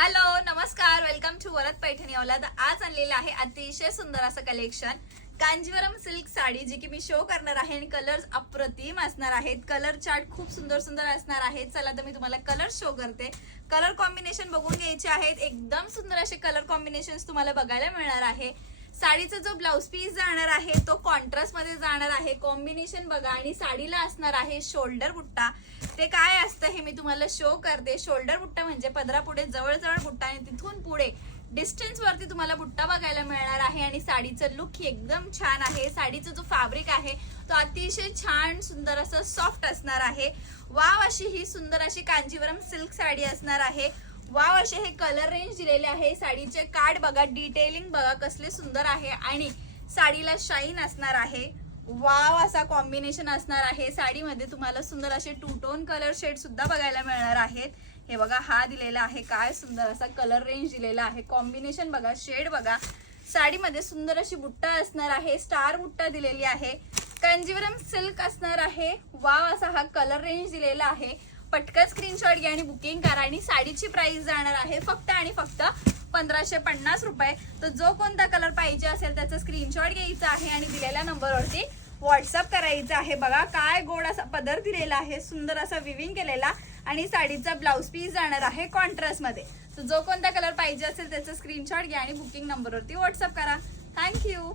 Hello नमस्कार, welcome to Varad Paithani औलाद। आज आणलेलं आहे अतिशय सुंदर असं कलेक्शन कांजीवरम सिल्क साडी, जी की मी शो करणार आहे आणि कलर्स अप्रतिम असणार आहेत। कलर चार्ट खूप सुंदर सुंदर असणार आहेत। चला तर मी तुम्हाला कलर शो करते। कलर कॉम्बिनेशन बघून घ्यायचे आहेत। एकदम सुंदर असे कलर कॉम्बिनेशन्स तुम्हाला बघायला मिळणार आहे। साडीचा जो ब्लाउज पीस जाणार आहे तो कॉन्ट्रास्ट मध्ये जाणार आहे। कॉम्बिनेशन बघा आणि साडीला असणार आहे शोल्डर बुट्टा। ते काय असतं हे मी तुम्हाला शो करते। शोल्डर बुट्टा म्हणजे पदरापुढे जवळ जवळ बुट्टा आणि तिथून पुढे डिस्टन्स वरती तुम्हाला बुट्टा बघायला मिळणार आहे। आणि साडीचं लुक एकदम छान आहे। साडीचा जो फॅब्रिक आहे तो अतिशय छान सुंदर असं सॉफ्ट असणार आहे। वाव अशी ही सुंदर अशी कांजीवरम सिल्क साडी असणार आहे। वाव असे हे कलर रेंज दिलेले आहे। साडीचे कार्ड बघा, डिटेलिंग बघा कसले सुंदर आहे आणि साडीला शाईन असणार आहे। वाव असा कॉम्बिनेशन असणार आहे। साडीमध्ये तुम्हाला सुंदर असे टू टोन कलर शेड सुद्धा बघायला मिळणार आहेत। हे बघा हा दिलेला आहे, काय सुंदर असा कलर रेंज दिलेला आहे। कॉम्बिनेशन बघा, शेड बघा। साडीमध्ये सुंदर अशी बुट्टा असणार आहे, स्टार बुट्टा दिलेली आहे। कांजीवरम सिल्क असणार आहे। वाव असा हा कलर रेंज दिलेला आहे। पटकन स्क्रीनशॉट घ्या आणि बुकिंग करा। आणि साडीची प्राइस जाणार आहे फक्त आणि फक्त 1550 रुपये। तर जो कोणता कलर पाहिजे असेल त्याचा स्क्रीनशॉट घ्यायचा आहे आणि दिलेल्या नंबरवरती व्हॉट्सअप करायचं आहे। बघा काय गोड असा पदर दिलेला आहे, सुंदर असा विविंग केलेला आणि साडीचा ब्लाउज पीस जाणार आहे कॉन्ट्रास्ट मध्ये। तर जो कोणता कलर पाहिजे असेल त्याचा स्क्रीनशॉट घ्या आणि बुकिंग नंबरवरती व्हॉट्सअप करा। थँक्यू।